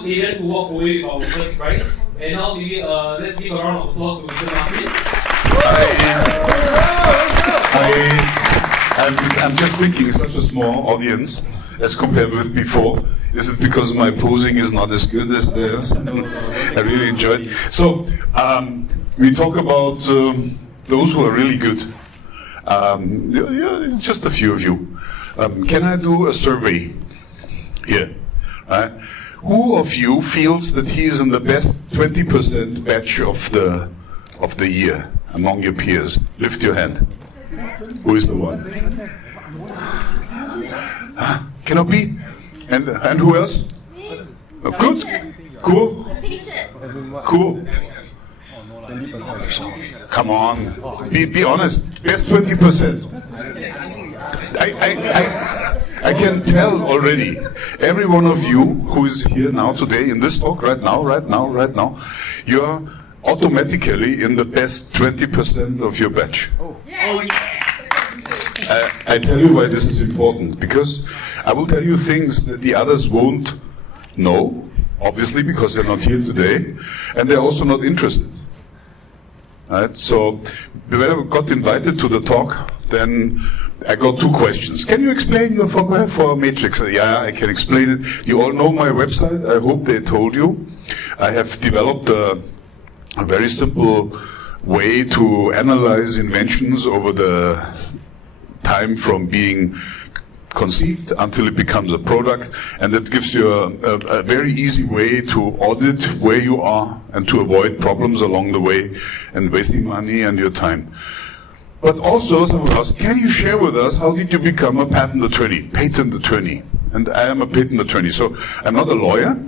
was able to walk away with our first prize. And now maybe let's give a round of applause to Mr. Martin. I'm just thinking, such a small audience as compared with before. Is it because my posing is not as good as theirs? I really enjoyed. So we talk about those who are really good. Just a few of you. Can I do a survey here? Who of you feels that he is in the best 20% batch of the year among your peers? Lift your hand. Who is the one? Cannot be. And who else? Oh, good. Cool. Cool. Come on. Be honest. Best 20%. I can tell already. Every one of you who is here now today in this talk, right now, you are automatically in the best 20% of your batch. I tell you why this is important, because I will tell you things that the others won't know, obviously, because they're not here today, and they're also not interested. Right? So, when I got invited to the talk, then I got two questions. Can you explain your formula for a matrix? Yeah, I can explain it. You all know my website. I hope they told you. I have developed a very simple way to analyze inventions over the time from being conceived until it becomes a product, and that gives you a very easy way to audit where you are and to avoid problems along the way and wasting money and your time. But also, someone asked, can you share with us how did you become a patent attorney? And I am a patent attorney, so I'm not a lawyer,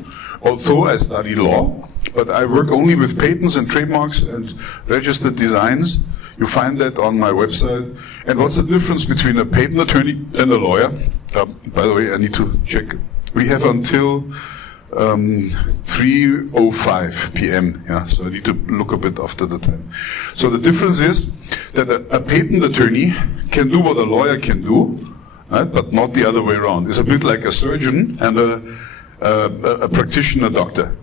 although I study law, but I work only with patents and trademarks and registered designs. You find that on my website. And what's the difference between a patent attorney and a lawyer? By the way, I need to check. We have until 3:05 p.m. Yeah, so I need to look a bit after the time. So the difference is that a patent attorney can do what a lawyer can do, right? But not the other way around. It's a bit like a surgeon and a practitioner doctor.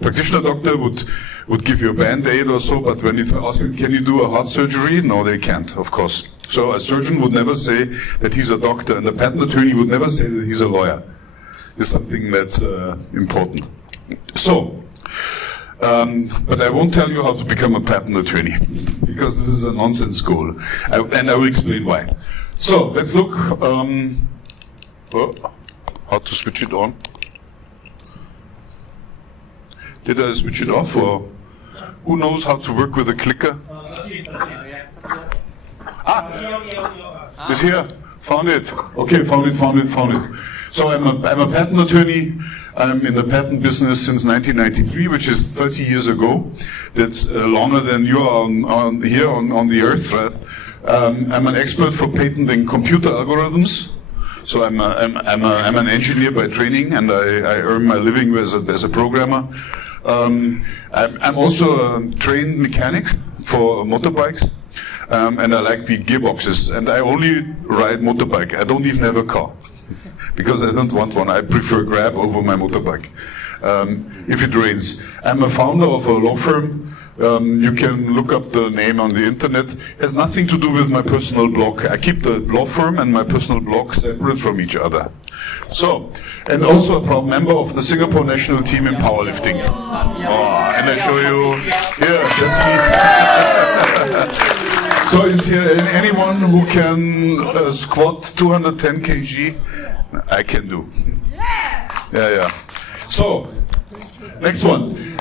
Practitioner doctor would give you a band-aid or so, but when you ask him, can you do a heart surgery? No, they can't, of course. So a surgeon would never say that he's a doctor, and a patent attorney would never say that he's a lawyer. It's something that's important. So, but I won't tell you how to become a patent attorney, because this is a nonsense goal, and I will explain why. So, let's look how to switch it on. Did I switch it off, or who knows how to work with a clicker? It's here. Found it. Okay, found it. So I'm a patent attorney. I'm in the patent business since 1993, which is 30 years ago. That's longer than you are here on the earth, right? I'm an expert for patenting computer algorithms. So I'm an engineer by training, and I earn my living as a programmer. I'm also a trained mechanic for motorbikes, and I like big gearboxes. And I only ride motorbike. I don't even have a car, because I don't want one. I prefer Grab over my motorbike, if it rains. I'm a founder of a law firm. You can look up the name on the internet. It has nothing to do with my personal blog. I keep the law firm and my personal blog separate from each other. So, and also a proud member of the Singapore national team in powerlifting. Oh, and I show you, yeah, that's me. So is here anyone who can squat 210 kg? I can do. Yeah. So, next one.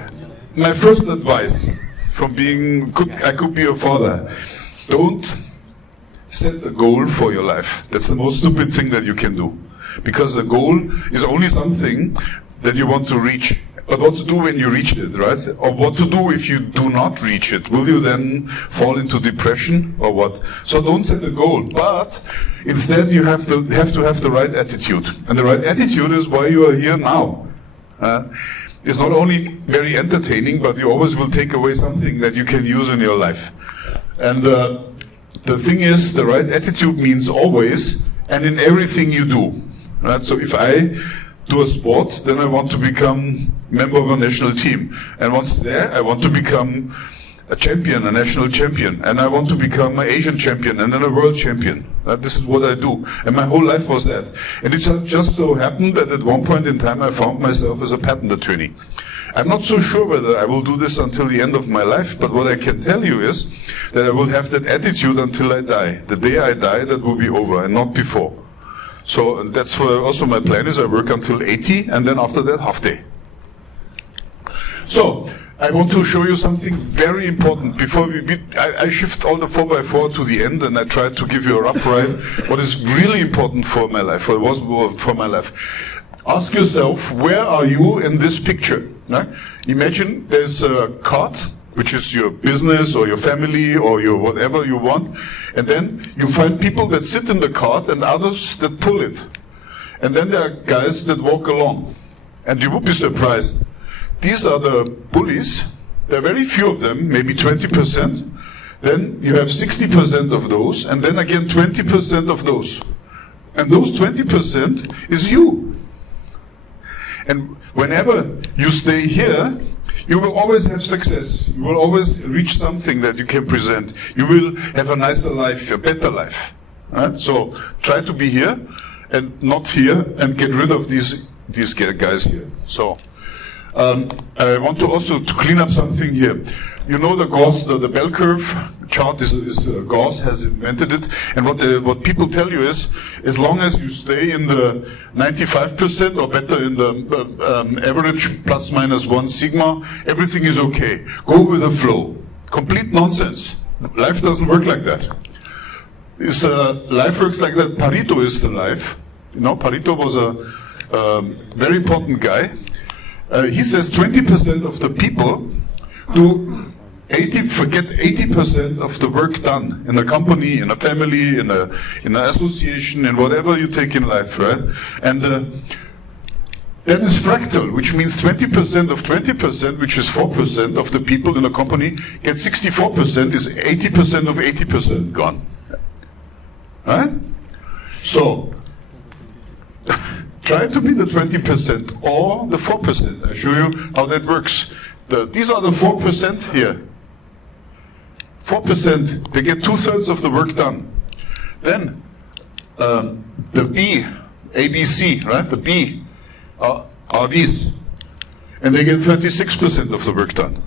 My first advice from I could be a father. Don't set a goal for your life. That's the most stupid thing that you can do. Because the goal is only something that you want to reach. But what to do when you reach it, right? Or what to do if you do not reach it? Will you then fall into depression or what? So don't set a goal, but instead you have to have the right attitude. And the right attitude is why you are here now. It's not only very entertaining, but you always will take away something that you can use in your life. And the thing is, the right attitude means always and in everything you do. Right? So if I do a sport, then I want to become member of a national team. And once there, I want to become a champion, a national champion. And I want to become an Asian champion and then a world champion. This is what I do. And my whole life was that. And it just so happened that at one point in time, I found myself as a patent attorney. I'm not so sure whether I will do this until the end of my life, but what I can tell you is that I will have that attitude until I die. The day I die, that will be over, and not before. So that's also my plan is I work until 80, and then after that, half day. So I want to show you something very important. Before I shift all the 4x4 to the end, and I try to give you a rough ride. What is really important for my life, or was for my life. Ask yourself, where are you in this picture? Right? Imagine there's a cart, which is your business or your family or your whatever you want, and then you find people that sit in the cart and others that pull it. And then there are guys that walk along. And you would be surprised. These are the bullies. There are very few of them, maybe 20%. Then you have 60% of those, and then again 20% of those. And those 20% is you. And whenever you stay here, you will always have success. You will always reach something that you can present. You will have a nicer life, a better life. Right? So try to be here and not here, and get rid of these guys here. So I want to also to clean up something here. You know the Gauss, the bell curve chart is Gauss has invented it, and what people tell you is, as long as you stay in the 95% or better in the average plus minus 1 sigma, everything is okay. Go with the flow. Complete nonsense. Life doesn't work like that. Life works like that. Pareto is the life. You know, Pareto was a very important guy. He says 20% of the people forget 80% of the work done in a company, in a family, in an association, in whatever you take in life, right? And that is fractal, which means 20% of 20%, which is 4% of the people in a company, get 64%, is 80% of 80% gone. Right? So, try to be the 20% or the 4%. I show you how that works. These are the 4% here. 4%, they get 2/3 of the work done. Then, the B, ABC, right? The B are these. And they get 36% of the work done.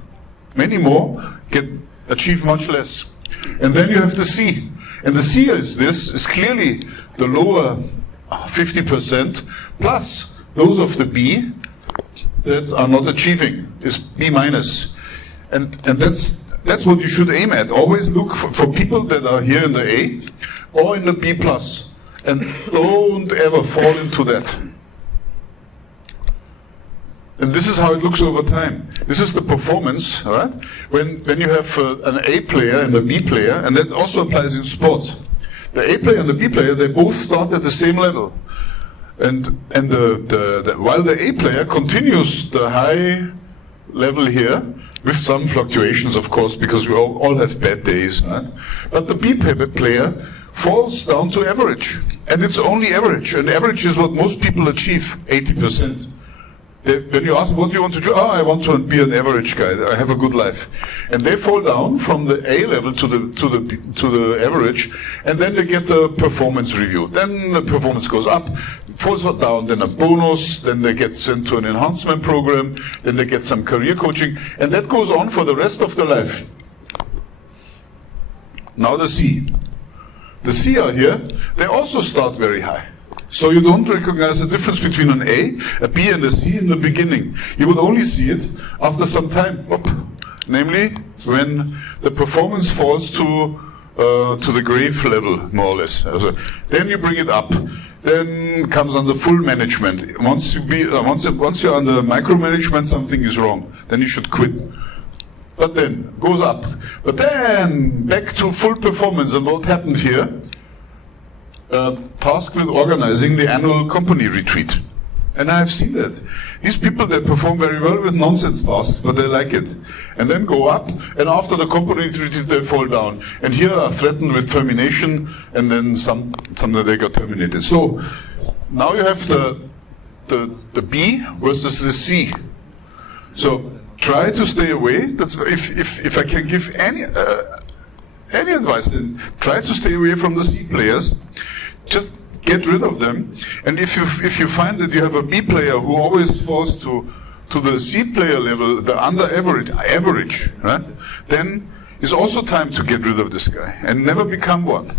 Many more achieve much less. And then you have the C. And the C is clearly the lower 50%, plus those of the B that are not achieving, is B minus. And that's what you should aim at. Always look for people that are here in the A or in the B plus. And don't ever fall into that. And this is how it looks over time. This is the performance, all right? When you have an A player and a B player, and that also applies in sport. The A player and the B player, they both start at the same level. And while the A player continues the high level here, with some fluctuations, of course, because we all have bad days, right? But the B player falls down to average. And it's only average. And average is what most people achieve, 80%. When you ask what do you want to do, I want to be an average guy. I have a good life, and they fall down from the A level to the average, and then they get a performance review. Then the performance goes up, falls down, then a bonus, then they get sent to an enhancement program, then they get some career coaching, and that goes on for the rest of their life. Now the C. The C are here. They also start very high. So you don't recognize the difference between an A, B, and a C in the beginning. You would only see it after some time. Namely, when the performance falls to the grave level, more or less. Then you bring it up. Then comes under full management. Once you're under micromanagement, something is wrong. Then you should quit. But then goes up. But then back to full performance. And what happened here? Tasked with organizing the annual company retreat. And I have seen that. These people, they perform very well with nonsense tasks, but they like it. And then go up, and after the company retreat, they fall down. And here are threatened with termination, and then some they got terminated. So now you have the B versus the C. So try to stay away. That's if I can give any advice, then try to stay away from the C players. Just get rid of them. And if you find that you have a B player who always falls to the C player level, the under average, right? Then it's also time to get rid of this guy and never become one.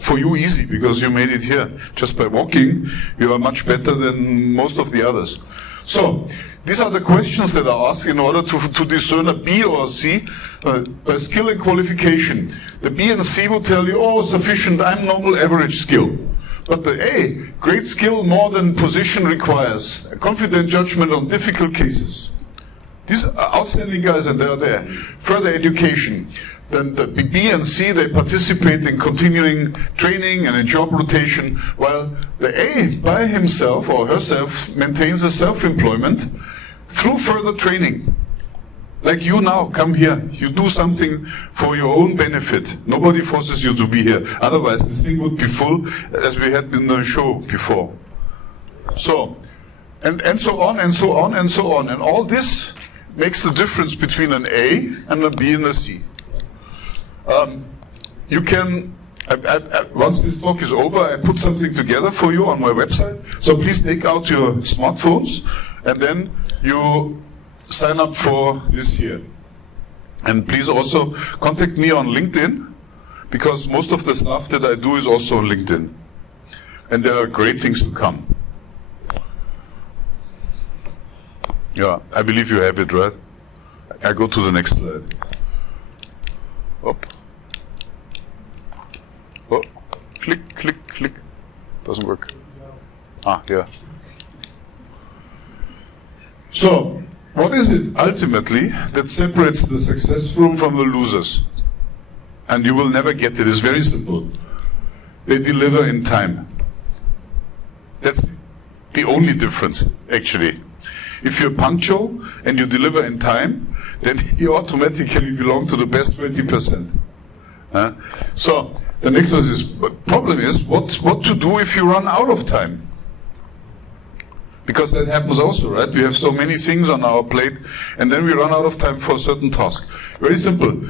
For you, easy, because you made it here. Just by walking, you are much better than most of the others. So, these are the questions that are asked in order to discern a B or a C by skill and qualification. The B and C will tell you, oh, sufficient, I'm normal average skill. But the A, great skill more than position requires, a confident judgment on difficult cases. These are outstanding guys, and they are there. Further education. Then the B and C, they participate in continuing training and in job rotation, while the A by himself or herself maintains a self-employment through further training. Like you now, come here, you do something for your own benefit. Nobody forces you to be here. Otherwise, this thing would be full, as we had in the show before. So, and so on, and so on, and so on. And all this makes the difference between an A and a B and a C. You can, once this talk is over, I put something together for you on my website. So please take out your smartphones and then you sign up for this here. And please also contact me on LinkedIn, because most of the stuff that I do is also on LinkedIn. And there are great things to come. Yeah, I believe you have it, right? I go to the next slide. Up. Oh, click, click, click. Doesn't work. Ah, yeah. So, what is it ultimately that separates the successful from the losers? And you will never get it. It's very simple. They deliver in time. That's the only difference, actually. If you're punctual and you deliver in time, then you automatically belong to the best 20%. So the next one is, but problem is, what to do if you run out of time? Because that happens also, right? We have so many things on our plate, and then we run out of time for a certain task. Very simple.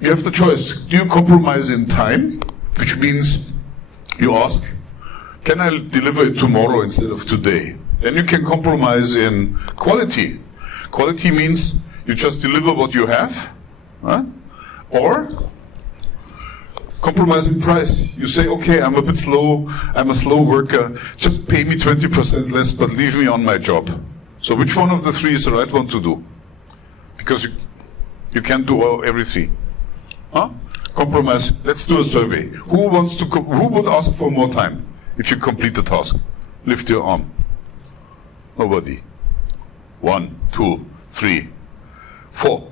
You have the choice. Do you compromise in time, which means you ask, can I deliver it tomorrow instead of today? Then you can compromise in quality. Quality means you just deliver what you have, or compromise in price. You say, okay, I'm a bit slow, I'm a slow worker, just pay me 20% less, but leave me on my job. So which one of the three is the right one to do? Because you can't do everything. Compromise. Let's do a survey. Who would ask for more time if you complete the task? Lift your arm. Nobody. 1, 2, 3, 4.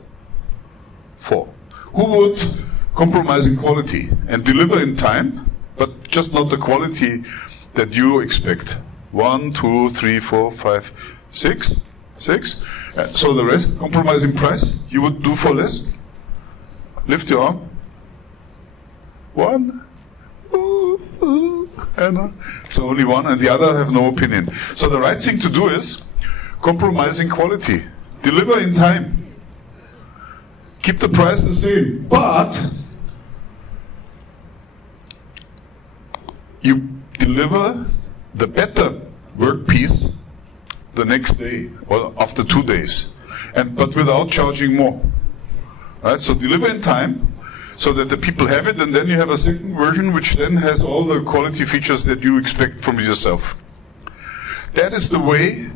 4. Who would compromise in quality and deliver in time, but just not the quality that you expect? 1, 2, 3, 4, 5, 6. 6. So the rest, compromise in price, you would do for less? Lift your arm. 1. So only one, and the other have no opinion. So the right thing to do is compromise in quality. Deliver in time. Keep the price the same, but you deliver the better work piece the next day or after 2 days, but without charging more. Right? So deliver in time, so that the people have it, and then you have a second version which then has all the quality features that you expect from yourself. That is the way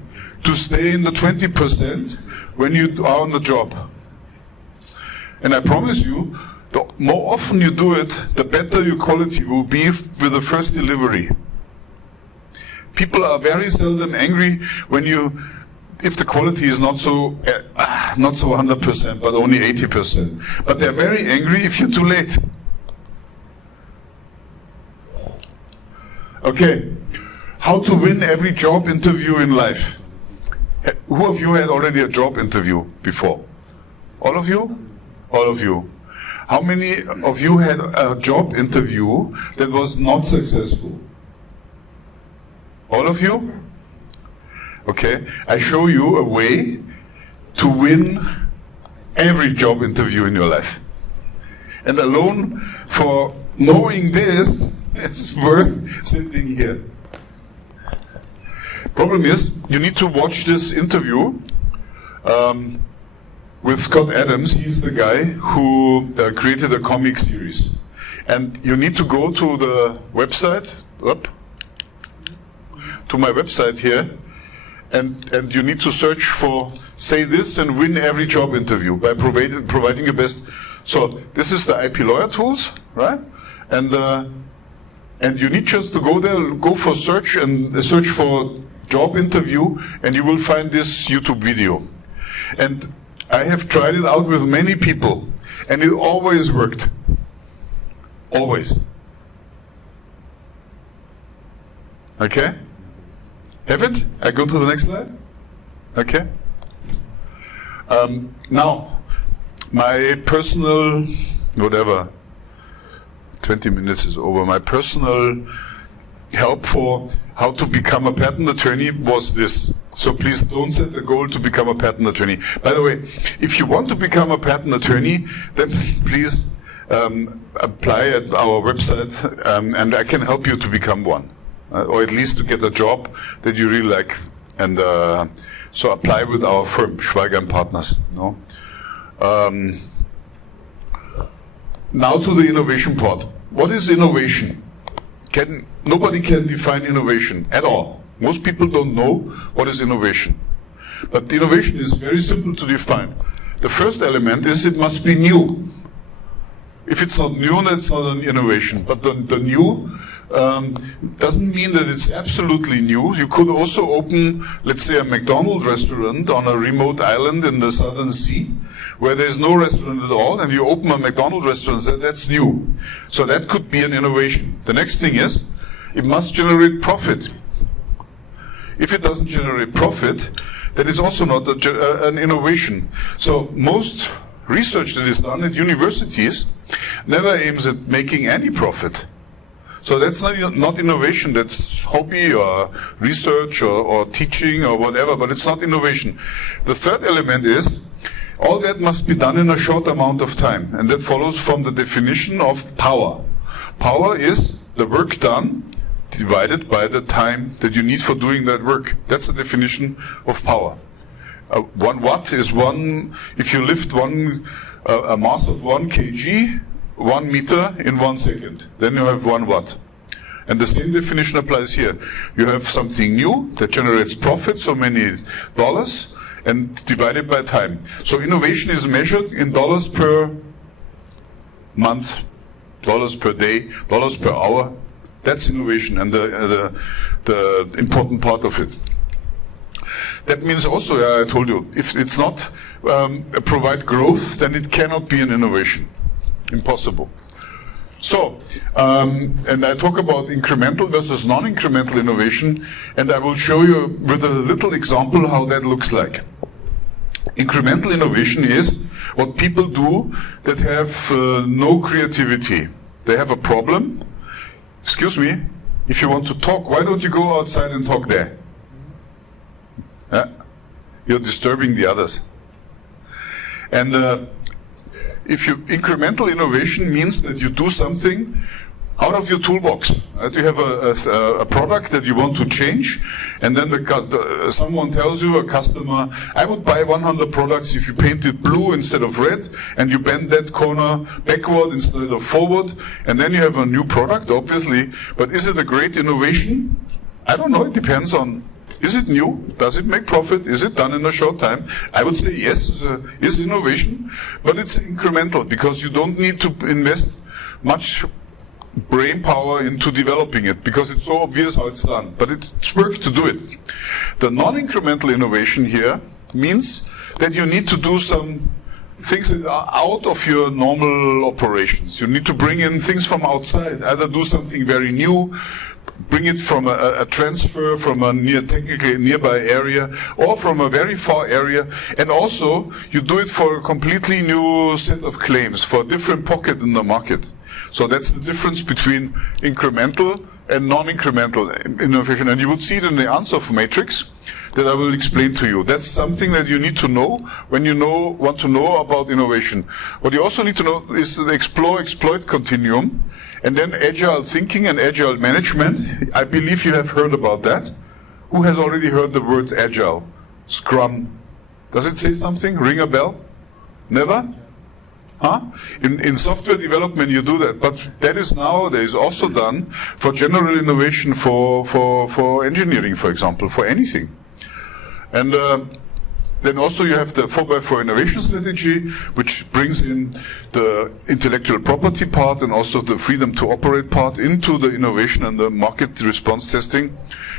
to stay in the 20% when you are on the job. And I promise you, the more often you do it, the better your quality will be with the first delivery. People are very seldom angry if the quality is not so 100%, but only 80%. But they're very angry if you're too late. Okay, how to win every job interview in life. Who of you had already a job interview before? All of you? All of you. How many of you had a job interview that was not successful? All of you? Okay, I show you a way to win every job interview in your life. And alone for knowing this, it's worth sitting here. Problem is, you need to watch this interview with Scott Adams. He's the guy who created a comic series. And you need to go to the website, to my website here, and you need to search for say this and win every job interview by providing your best. So this is the IP lawyer tools, right? And you need just to go there, go for search and search for job interview, and you will find this YouTube video. And I have tried it out with many people, and it always worked. Always. Okay? Have it? I go to the next slide? Okay? Now, my personal, whatever, 20 minutes is over, my personal help for how to become a patent attorney was this. So please don't set the goal to become a patent attorney. By the way, if you want to become a patent attorney, then please apply at our website, and I can help you to become one. Or at least to get a job that you really like. And so apply with our firm, Schweiger & Partners. No? Now to the innovation part. What is innovation? Nobody can define innovation at all. Most people don't know what is innovation. But innovation is very simple to define. The first element is it must be new. If it's not new, that's not an innovation. But the new doesn't mean that it's absolutely new. You could also open, let's say, a McDonald's restaurant on a remote island in the Southern Sea, where there's no restaurant at all, and you open a McDonald's restaurant, that's new. So that could be an innovation. The next thing is, it must generate profit. If it doesn't generate profit, then it's also not an innovation. So most research that is done at universities never aims at making any profit. So that's not innovation, that's hobby or research or teaching or whatever, but it's not innovation. The third element is, all that must be done in a short amount of time, and that follows from the definition of power. Power is the work done divided by the time that you need for doing that work. That's the definition of power. 1 watt is if you lift a mass of 1 kg, 1 meter in 1 second, then you have 1 watt. And the same definition applies here. You have something new that generates profit, so many dollars, and divided by time. So innovation is measured in dollars per month, dollars per day, dollars per hour. That's innovation and the important part of it. That means also, I told you, if it's not provide growth, then it cannot be an innovation. Impossible. So, and I talk about incremental versus non-incremental innovation, and I will show you with a little example how that looks like. Incremental innovation is what people do that have no creativity. They have a problem. Excuse me, if you want to talk, why don't you go outside and talk there? You're disturbing the others. And incremental innovation means that you do something out of your toolbox. Right? You have a product that you want to change, and then someone tells you, a customer, I would buy 100 products if you paint it blue instead of red, and you bend that corner backward instead of forward, and then you have a new product, obviously. But is it a great innovation? I don't know, it depends on, is it new? Does it make profit? Is it done in a short time? I would say yes, it's innovation, but it's incremental, because you don't need to invest much brain power into developing it, because it's so obvious how it's done, but it's work to do it. The non-incremental innovation here means that you need to do some things that are out of your normal operations. You need to bring in things from outside, either do something very new, bring it from a transfer from a technically nearby area, or from a very far area, and also you do it for a completely new set of claims, for a different pocket in the market. So that's the difference between incremental and non-incremental innovation. And you would see it in the answer of matrix that I will explain to you. That's something that you need to know when you want to know about innovation. What you also need to know is the explore-exploit continuum, and then agile thinking and agile management. I believe you have heard about that. Who has already heard the word agile? Scrum. Does it say something? Ring a bell? Never? Huh? In software development you do that, but that is nowadays also done for general innovation, for engineering, for example, for anything. And then also you have the 4x4 innovation strategy, which brings in the intellectual property part and also the freedom to operate part into the innovation and the market response testing.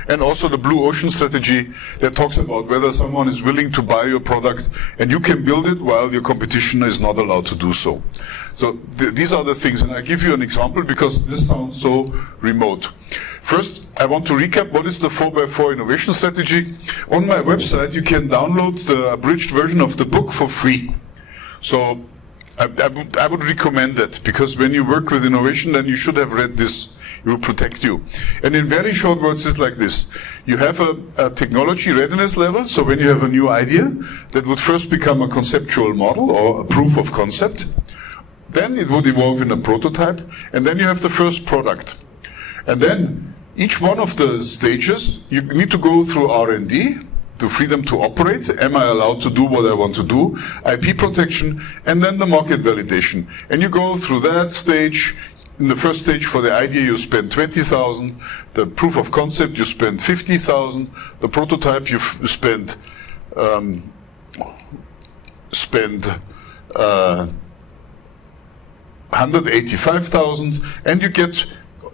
And also the blue ocean strategy that talks about whether someone is willing to buy your product and you can build it while your competition is not allowed to do so. So these are the things, and I give you an example because this sounds so remote. First, I want to recap what is the 4x4 innovation strategy. On my website you can download the abridged version of the book for free. So I would recommend that, because when you work with innovation then you should have read this. It will protect you. And in very short words, it's like this. You have a technology readiness level, so when you have a new idea, that would first become a conceptual model or a proof of concept. Then it would evolve in a prototype, and then you have the first product. And then each one of the stages, you need to go through R&D, to freedom to operate. Am I allowed to do what I want to do? IP protection, and then the market validation. And you go through that stage. In the first stage for the idea you spend 20,000, the proof of concept you spend 50,000, the prototype you spend 185,000, and you get,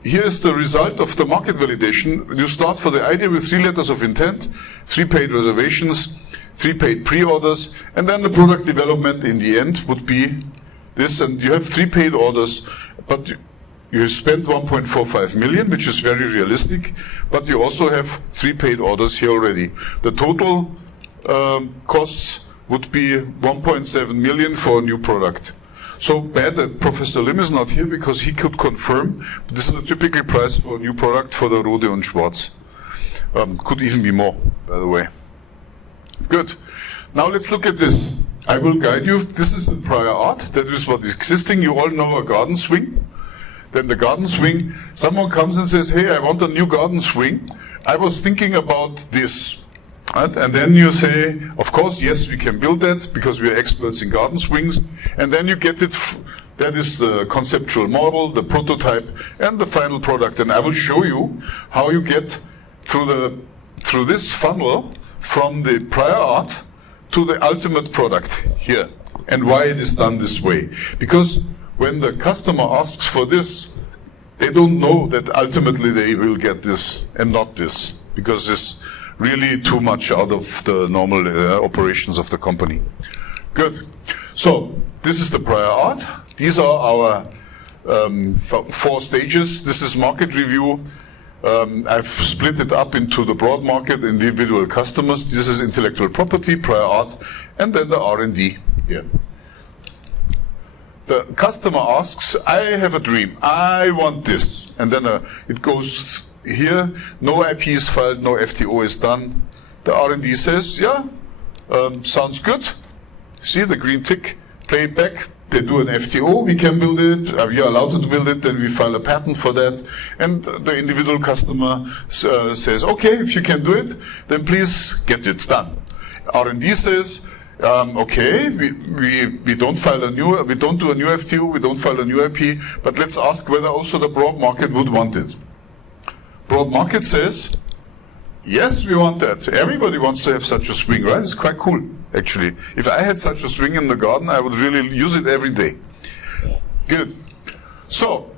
here's the result of the market validation. You start for the idea with 3 letters of intent, 3 paid reservations, 3 paid pre-orders, and then the product development in the end would be this, and you have 3 paid orders, but you spent 1.45 million, which is very realistic, but you also have 3 paid orders here already. The total costs would be 1.7 million for a new product. So bad that Professor Lim is not here, because he could confirm this is a typical price for a new product for the Rode und Schwarz. Could even be more, by the way. Good. Now let's look at this. I will guide you. This is the prior art. That is what is existing. You all know a garden swing. Then the garden swing, someone comes and says, hey, I want a new garden swing. I was thinking about this. Right? And then you say, of course, yes, we can build that because we are experts in garden swings. And then you get it, that is the conceptual model, the prototype, and the final product. And I will show you how you get through this funnel from the prior art to the ultimate product here, and why it is done this way. Because when the customer asks for this, they don't know that ultimately they will get this and not this, because it's really too much out of the normal operations of the company. Good. So this is the prior art. These are our 4 stages. This is market review. I've split it up into the broad market, individual customers. This is intellectual property, prior art, and then the R&D here. The customer asks, I have a dream, I want this. And then it goes here, no IP is filed, no FTO is done. The R&D says, yeah, sounds good. See the green tick, play it back. They do an FTO, we can build it, we are allowed to build it, then we file a patent for that. And the individual customer says, okay, if you can do it, then please get it done. R&D says, okay, we don't file a new, we don't do a new FTO, we don't file a new IP, but let's ask whether also the broad market would want it. Broad market says, yes, we want that. Everybody wants to have such a swing, right? It's quite cool, actually. If I had such a swing in the garden, I would really use it every day. Good. So,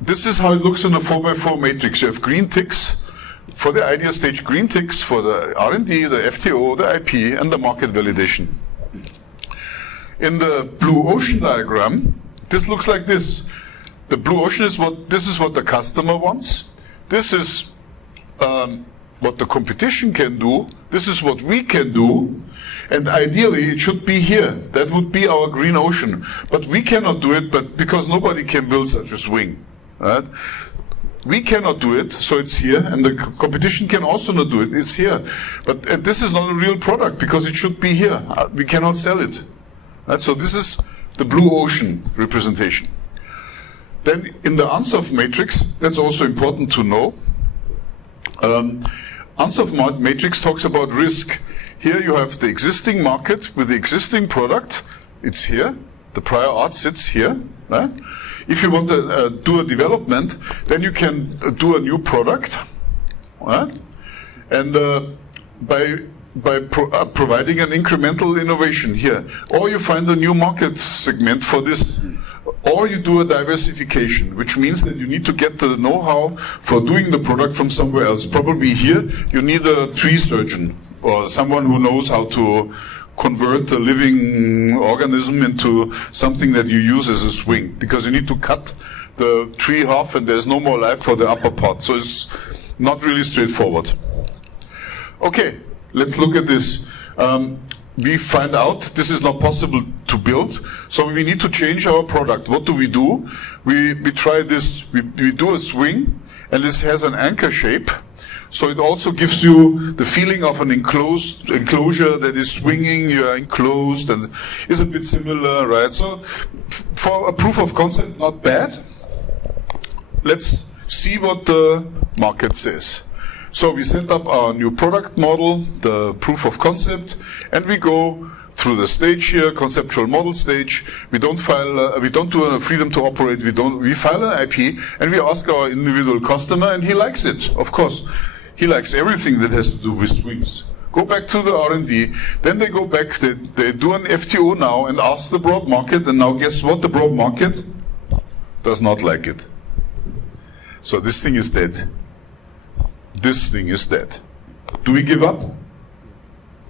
this is how it looks in a 4x4 matrix. You have green ticks for the idea stage, green ticks for the R&D, the FTO, the IP, and the market validation. In the blue ocean diagram, this looks like this. The blue ocean is this is what the customer wants. This is what the competition can do, this is what we can do, and ideally it should be here. That would be our green ocean. But we cannot do it, but because nobody can build such a swing. Right? We cannot do it, so it's here, and the competition can also not do it, it's here. But this is not a real product, because it should be here. We cannot sell it. Right? So this is the blue ocean representation. Then in the Ansoff matrix, that's also important to know. Ansoff matrix talks about risk. Here you have the existing market with the existing product. It's here. The prior art sits here. Right? If you want to do a development, then you can do a new product. Right? And by providing an incremental innovation here, or you find a new market segment for this, or you do a diversification, which means that you need to get the know-how for doing the product from somewhere else. Probably here you need a tree surgeon or someone who knows how to convert a living organism into something that you use as a swing, because you need to cut the tree half and there's no more life for the upper part. So it's not really straightforward. Okay. Let's look at this. We find out this is not possible to build, so we need to change our product. What do? We try this, we do a swing, and this has an anchor shape, so it also gives you the feeling of an enclosure that is swinging, you are enclosed, and is a bit similar, right? So for a proof of concept, not bad. Let's see what the market says. So we set up our new product model, the proof of concept, and we go through the stage here, conceptual model stage. We don't do a freedom to operate. We file an IP, and we ask our individual customer, and he likes it. Of course, he likes everything that has to do with swings. Go back to the R&D. Then they go back. They do an FTO now and ask the broad market. And now, guess what? The broad market does not like it. So this thing is dead. This thing is dead. Do we give up?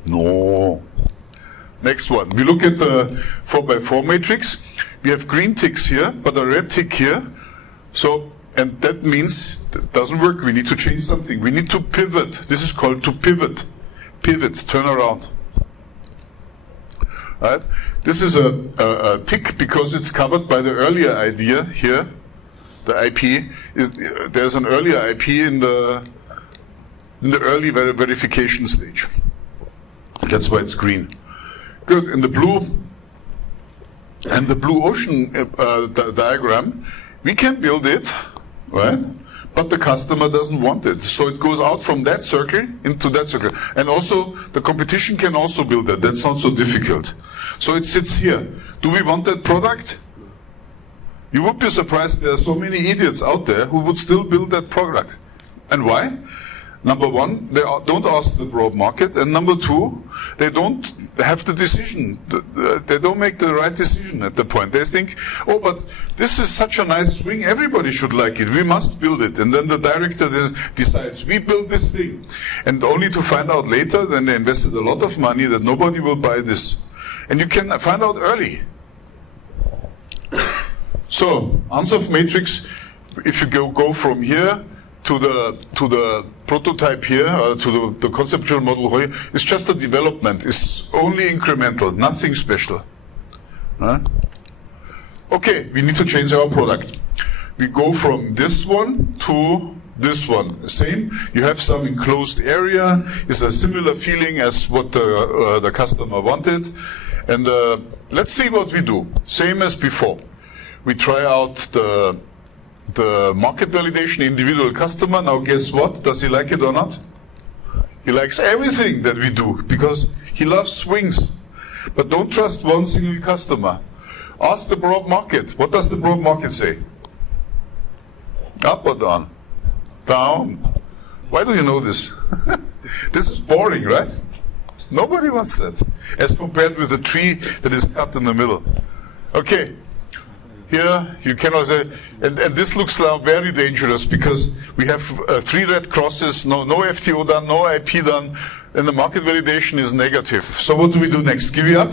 No. Next one. We look at the 4x4 matrix. We have green ticks here, but a red tick here. So, and that means that doesn't work. We need to change something. We need to pivot. This is called to pivot. Pivot, turn around. Right? This is a tick because it's covered by the earlier idea here. The IP there's an earlier IP in the early verification stage. That's why it's green. Good. In the blue ocean diagram, we can build it, right? But the customer doesn't want it. So it goes out from that circle into that circle. And also, the competition can also build that. That's not so difficult. So it sits here. Do we want that product? You would be surprised there are so many idiots out there who would still build that product. And why? Number one, they don't ask the broad market, and number two, they don't have the decision. They don't make the right decision at the point. They think, oh, but this is such a nice swing, everybody should like it, we must build it. And then the director decides, we build this thing. And only to find out later, then they invested a lot of money, that nobody will buy this. And you can find out early. So, Ansoff matrix, if you go from here to the prototype here, to the conceptual model here, it's just a development. It's only incremental, nothing special. Okay, we need to change our product. We go from this one to this one. Same, you have some enclosed area. It's a similar feeling as what the customer wanted. And let's see what we do. Same as before. We try out the market validation, individual customer. Now guess what? Does he like it or not? He likes everything that we do because he loves swings. But don't trust one single customer. Ask the broad market. What does the broad market say? Up or down? Down. Why do you know this? This is boring, right? Nobody wants that. As compared with a tree that is cut in the middle. Okay. Here, you cannot say, and this looks now very dangerous because we have 3 red crosses, no FTO done, no IP done, and the market validation is negative. So what do we do next? Give it up?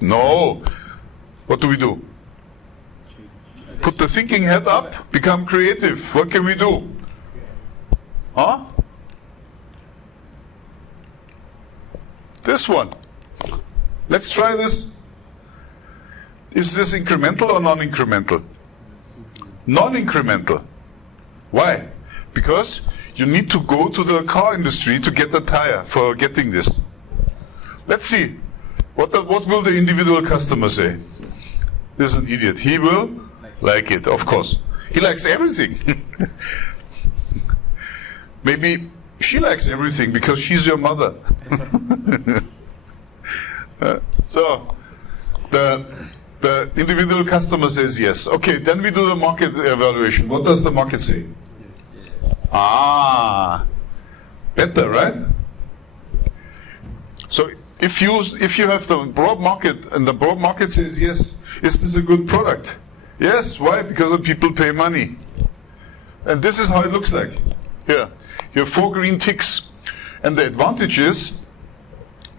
No. What do we do? Put the thinking hat up, become creative. What can we do? Huh? This one. Let's try this. Is this incremental or non-incremental? Non-incremental. Why? Because you need to go to the car industry to get a tire for getting this. Let's see. What will the individual customer say? This is an idiot. He will like it, of course. He likes everything. Maybe she likes everything because she's your mother. So the individual customer says yes. Okay, then we do the market evaluation. What does the market say? Yes. Ah, better, right? So if you have the broad market and the broad market says yes, is this a good product? Yes. Why? Because the people pay money. And this is how it looks like. Here, you have 4 green ticks, and the advantage is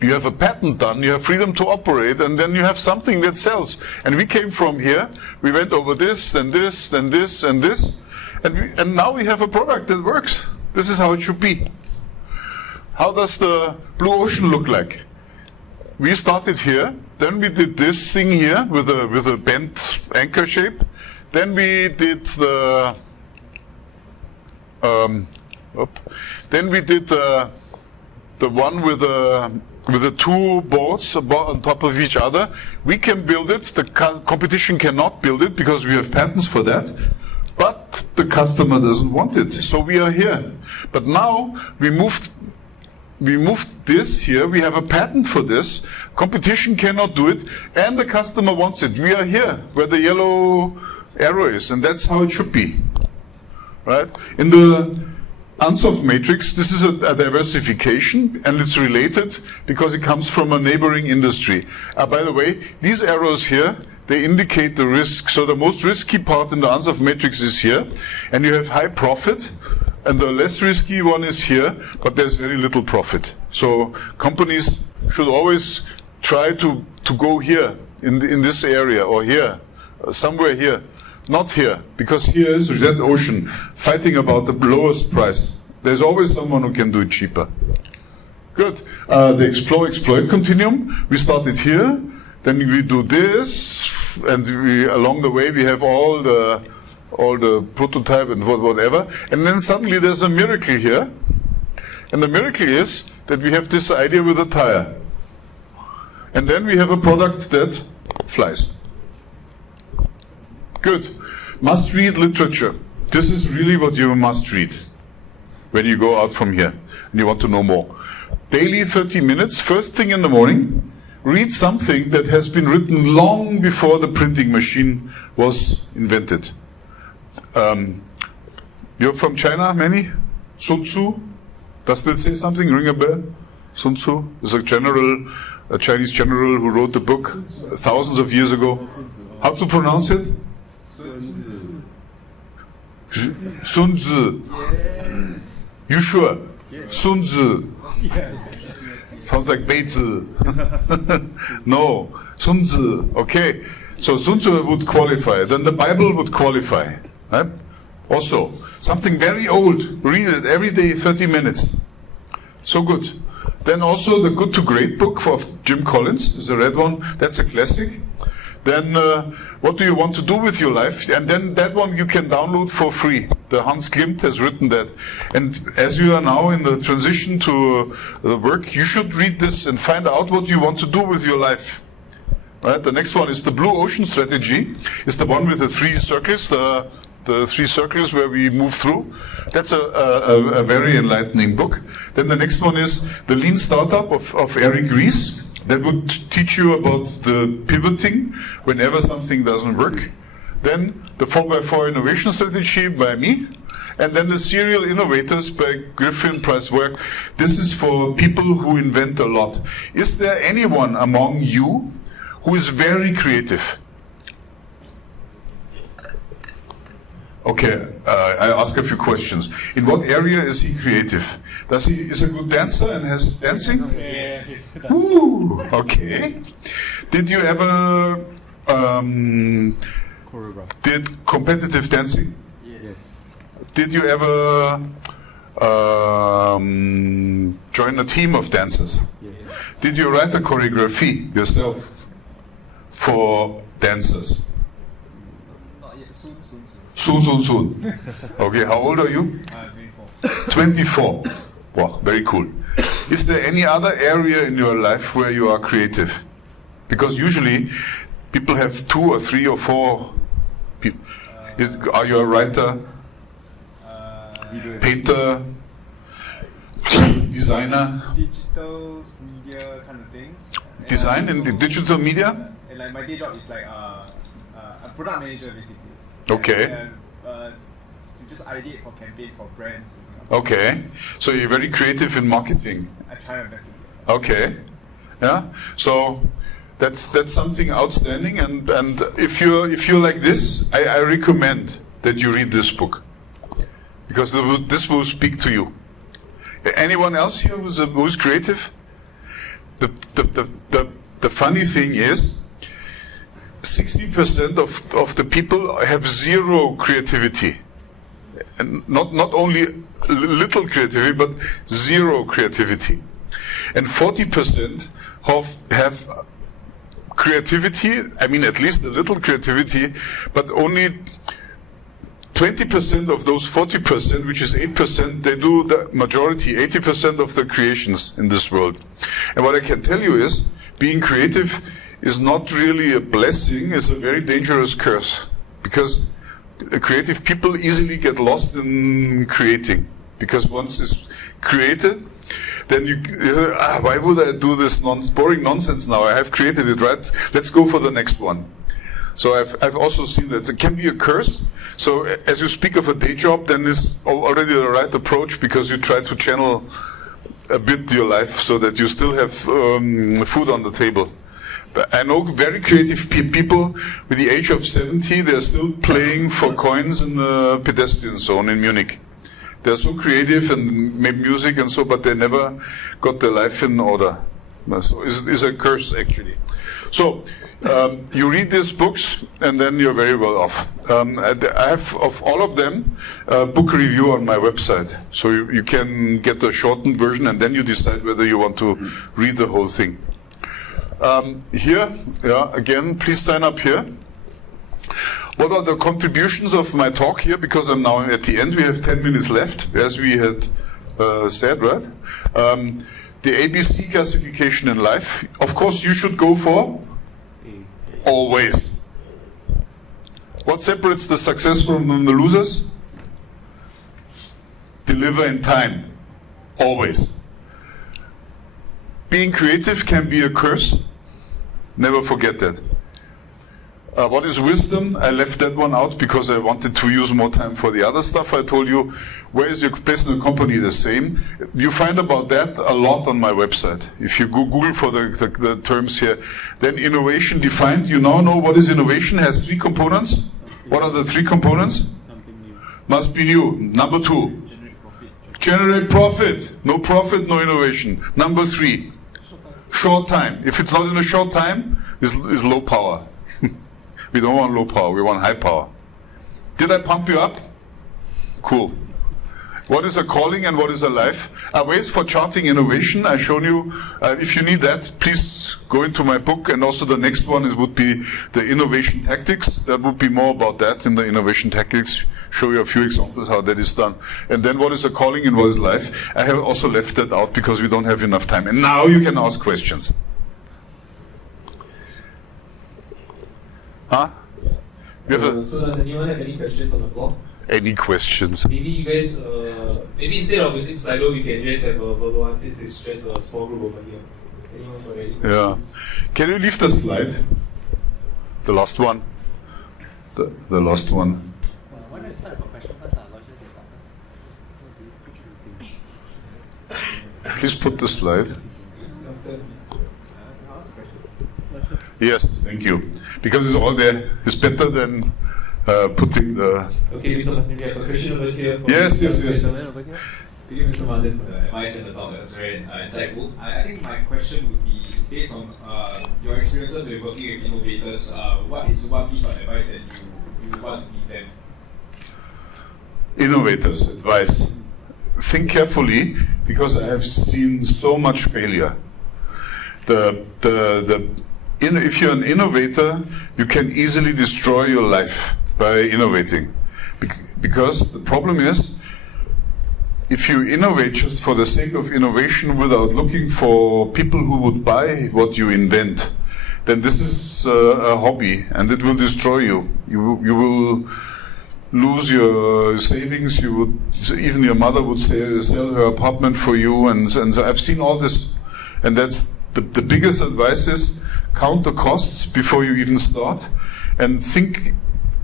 you have a patent done, you have freedom to operate, and then you have something that sells. And we came from here, we went over this, then this, then this, and this, and now we have a product that works. This is how it should be. How does the blue ocean look like? We started here, then we did this thing here with a bent anchor shape. Then we did the then we did the one with the 2 boards on top of each other. We can build it. The competition cannot build it because we have patents for that. But the customer doesn't want it, so we are here. But now we moved this here. We have a patent for this. Competition cannot do it, and the customer wants it. We are here where the yellow arrow is, and that's how it should be. Right? In the Unsolved matrix, this is a diversification, and it's related because it comes from a neighboring industry. By the way, these arrows here, they indicate the risk. So the most risky part in the unsolved matrix is here, and you have high profit, and the less risky one is here, but there's very little profit. So companies should always try to go here, in this area, or here, somewhere here. Not here, because here is Red Ocean fighting about the lowest price. There's always someone who can do it cheaper. Good. The explore-exploit continuum. We started here, then we do this, and along the way we have all the prototype and whatever. And then suddenly there's a miracle here, and the miracle is that we have this idea with a tire, and then we have a product that flies. Good. Must read literature. This is really what you must read when you go out from here and you want to know more. Daily 30 minutes, first thing in the morning, read something that has been written long before the printing machine was invented. You're from China, many? Sun Tzu? Does that say something? Ring a bell? Sun Tzu is a Chinese general who wrote the book thousands of years ago. How to pronounce it? Sun Tzu. You sure? Sun Tzu. Sounds like Beizi. No, Sun Tzu. Okay, so Sun Tzu would qualify. Then the Bible would qualify. Right? Also, something very old. Read it every day, 30 minutes. So good. Then also the Good to Great book of Jim Collins is a red one. That's a classic. Then what do you want to do with your life? And then that one you can download for free. The Hans Klimt has written that. And as you are now in the transition to the work, you should read this and find out what you want to do with your life. Right? The next one is the Blue Ocean Strategy. It's the one with the 3 circles, the 3 circles where we move through. That's a very enlightening book. Then the next one is the Lean Startup of Eric Ries. That would teach you about the pivoting whenever something doesn't work. Then the 4x4 Innovation Strategy by me. And then the Serial Innovators by Griffin Price Work. This is for people who invent a lot. Is there anyone among you who is very creative? Okay, I ask a few questions. In what area is he creative? Is he a good dancer and has dancing? Yeah. Ooh, okay. Did you ever did competitive dancing? Yes. Did you ever join a team of dancers? Yes. Did you write a choreography yourself for dancers? Not yet. Soon. Soon. Okay, how old are you? 24. Wow, very cool. Is there any other area in your life where you are creative? Because usually people have 2 or 3 or 4 people. Are you a writer, painter, designer? Digital media kind of things. Design in the digital media? And like my day job is like a product manager basically. Okay. And you just ideate for campaigns for brands and stuff. Okay. So you're very creative in marketing. I try my best to do it. Okay. Yeah. So that's something outstanding. And if you're like this, I recommend that you read this book, because this will speak to you. Anyone else here who's creative? The funny thing is, 60% of the people have zero creativity, and not only little creativity, but zero creativity, and 40% have creativity. I mean, at least a little creativity, but only 20% of those 40%, which is 8%, they do the majority, 80% of the creations in this world. And what I can tell you is, being creative is not really a blessing, it's a very dangerous curse. Because creative people easily get lost in creating. Because once it's created, then why would I do this boring nonsense now? I have created it, right? Let's go for the next one. So I've also seen that it can be a curse. So as you speak of a day job, then it's already the right approach, because you try to channel a bit your life so that you still have food on the table. But I know very creative people with the age of 70, they're still playing for coins in the pedestrian zone in Munich. They're so creative and make music and so, but they never got their life in order. So it's a curse, actually. So you read these books, and then you're very well off. I have, of all of them, a book review on my website. So you can get the shortened version, and then you decide whether you want to read the whole thing. Here, again, please sign up here. What are the contributions of my talk here? Because I'm now at the end, we have 10 minutes left, as we had said, right? The ABC classification in life. Of course, you should go for always. What separates the successful from the losers? Deliver in time. Always. Being creative can be a curse. Never forget that. What is wisdom? I left that one out because I wanted to use more time for the other stuff. I told you, where is your place in the company the same? You find about that a lot on my website. If you Google for the terms here, then innovation defined. You now know what is innovation. It has 3 components. What are the 3 components? Something new. Must be new. Number 2. Generate profit. No profit, no innovation. Number 3. Short time. If it's not in a short time, it's low power. We don't want low power, we want high power. Did I pump you up? Cool. What is a calling and what is a life? Ways for charting innovation. I've shown you. If you need that, please go into my book. And also the next one would be the innovation tactics. There would be more about that in the innovation tactics. Show you a few examples how that is done. And then what is a calling and what is life? I have also left that out because we don't have enough time. And now you can ask questions. Huh? So does anyone have any questions on the floor? Any questions? Maybe you guys, maybe instead of using Slido, you can just have a verbal one, since it's just a small group over here. Anyone got any questions? Can you leave the slide? The last one. The last one. Why don't you start with a question first? Please put the slide. Yes, thank you. Because it's all there. It's better than putting the... Okay, so maybe I have a question over here. Yes. Thank you, Mr. Martin, for the advice and the talk. That was very insightful. I think my question would be, based on your experiences with working with innovators, what is one piece of advice that you want to give them? Innovators, advice. Think carefully, because I have seen so much failure. if you're an innovator, you can easily destroy your life by innovating. Because the problem is, if you innovate just for the sake of innovation without looking for people who would buy what you invent, then this is a hobby and it will destroy you. You will lose your savings. Even your mother would sell her apartment for you, and so I've seen all this, and that's the biggest advice is count the costs before you even start, and think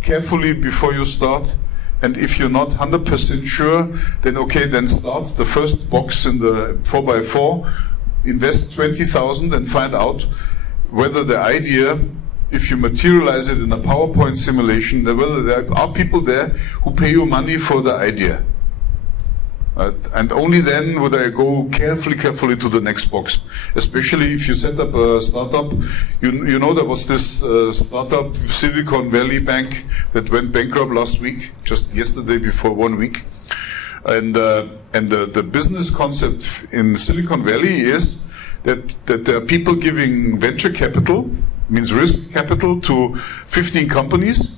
carefully before you start. And if you're not 100% sure, then okay, then start the first box in the 4x4, invest 20,000 and find out whether the idea, if you materialize it in a PowerPoint simulation, whether there are people there who pay you money for the idea. Right? And only then would I go carefully to the next box. Especially if you set up a startup. You know there was this startup, Silicon Valley Bank, that went bankrupt last week, just yesterday before 1 week. And the business concept in Silicon Valley is that there are people giving venture capital, means risk capital, to 15 companies.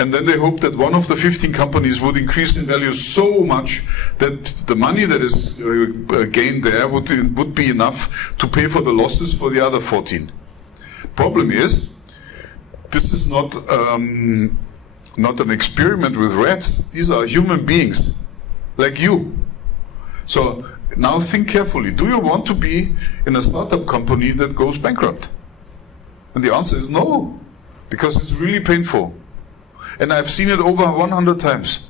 And then they hope that one of the 15 companies would increase in value so much that the money that is gained there would be enough to pay for the losses for the other 14. Problem is, this is not an experiment with rats. These are human beings, like you. So now think carefully. Do you want to be in a startup company that goes bankrupt? And the answer is no, because it's really painful. And I've seen it over 100 times.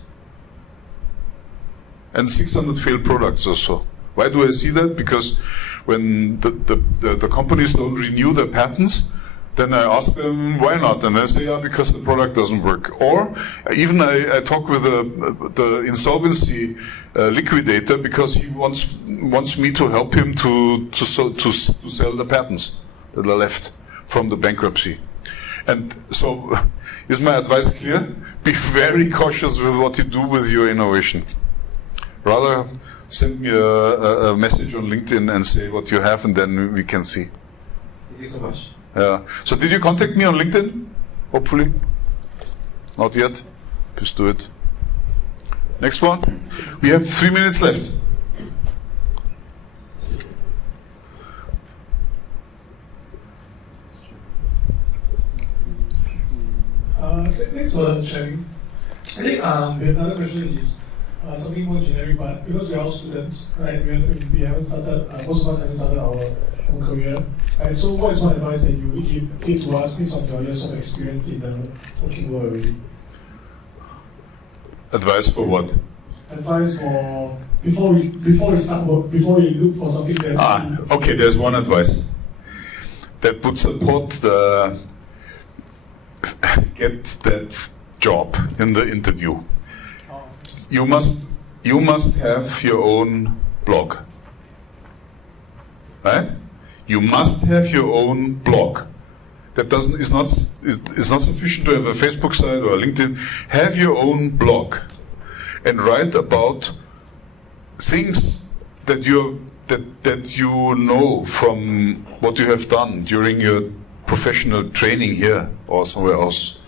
And 600 failed products or so. Why do I see that? Because when the companies don't renew their patents, then I ask them, why not? And they say, yeah, because the product doesn't work. Or even I talk with the insolvency liquidator because he wants me to help him to sell the patents that are left from the bankruptcy. And so, is my advice clear? Be very cautious with what you do with your innovation. Rather, send me a message on LinkedIn and say what you have, and then we can see. Thank you so much. Yeah. So, did you contact me on LinkedIn? Hopefully. Not yet. Please do it. Next one. We have 3 minutes left. Thanks for sharing. I think we have another question is something more generic, but because we are all students, right? We haven't started. Most of us haven't started our own career, right? So, what is one advice that you would give to us based on your years of experience in the working world already? Advice for what? Advice for before we start work, before we look for something that. Okay. There's one advice that would support the. Get that job in the interview. You must have your own blog, right? You must have your own blog. That is not sufficient to have a Facebook site or a LinkedIn. Have your own blog and write about things that you know from what you have done during your professional training here or somewhere else,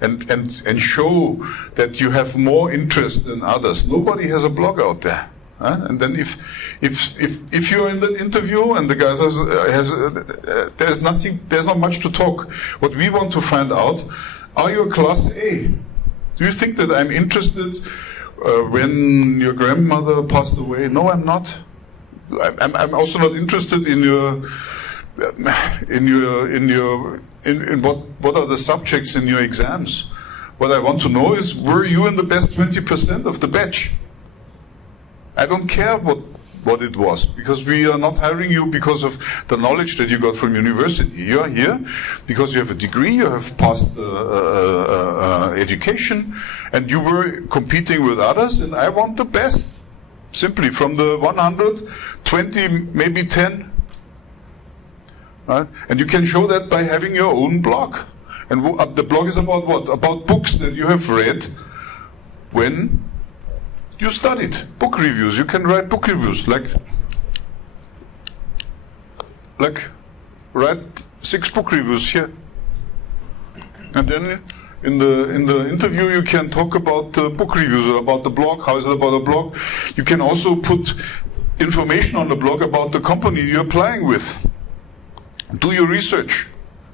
and show that you have more interest than others. Nobody has a blog out there, huh? And then if you're in that interview and the guy there's not much to talk. What we want to find out: are you a Class A? Do you think that I'm interested when your grandmother passed away? No, I'm not. I'm also not interested in your. In what are the subjects in your exams? What I want to know is, were you in the best 20% of the batch? I don't care what it was, because we are not hiring you because of the knowledge that you got from university. You are here because you have a degree, you have passed education, and you were competing with others, and I want the best. Simply, from the 100, 20, maybe 10. Right? And you can show that by having your own blog. And the blog is about what? About books that you have read when you studied. Book reviews. You can write book reviews like write 6 book reviews here. And then in the interview you can talk about the book reviews or about the blog. How is it about a blog? You can also put information on the blog about the company you're applying with. Do your research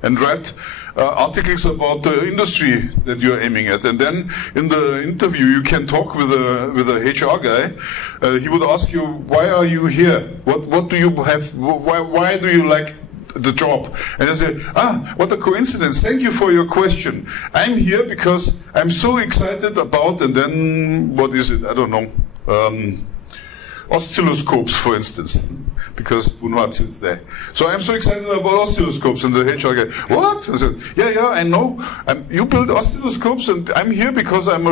and write articles about the industry that you're aiming at. And then in the interview you can talk with a HR guy. He would ask you, why are you here? What do you have? Why do you like the job? And I say, what a coincidence. Thank you for your question. I'm here because I'm so excited about, and then what is it? I don't know. Oscilloscopes, for instance, because Benoit sits there. So I'm so excited about oscilloscopes, and the HR guy, what? I said, yeah, I know. You build oscilloscopes, and I'm here because I'm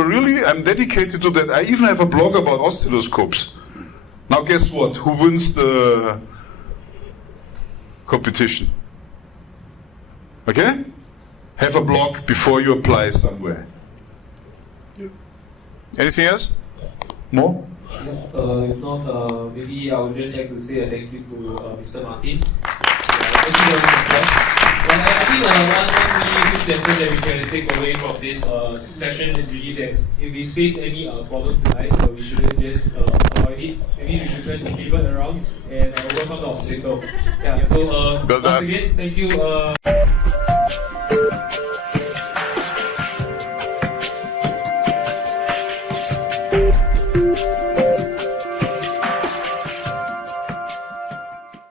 dedicated to that. I even have a blog about oscilloscopes. Now guess what? Who wins the competition? Okay? Have a blog before you apply somewhere. Anything else? More? If not, maybe I would just like to say a thank you to Mr. Martin. Thank you very much. I think one really huge lesson that we can take away from this session is really that if we face any problems in life, we shouldn't just avoid it. Maybe we should try to pivot around and overcome the obstacle. Yeah. So once again, thank you.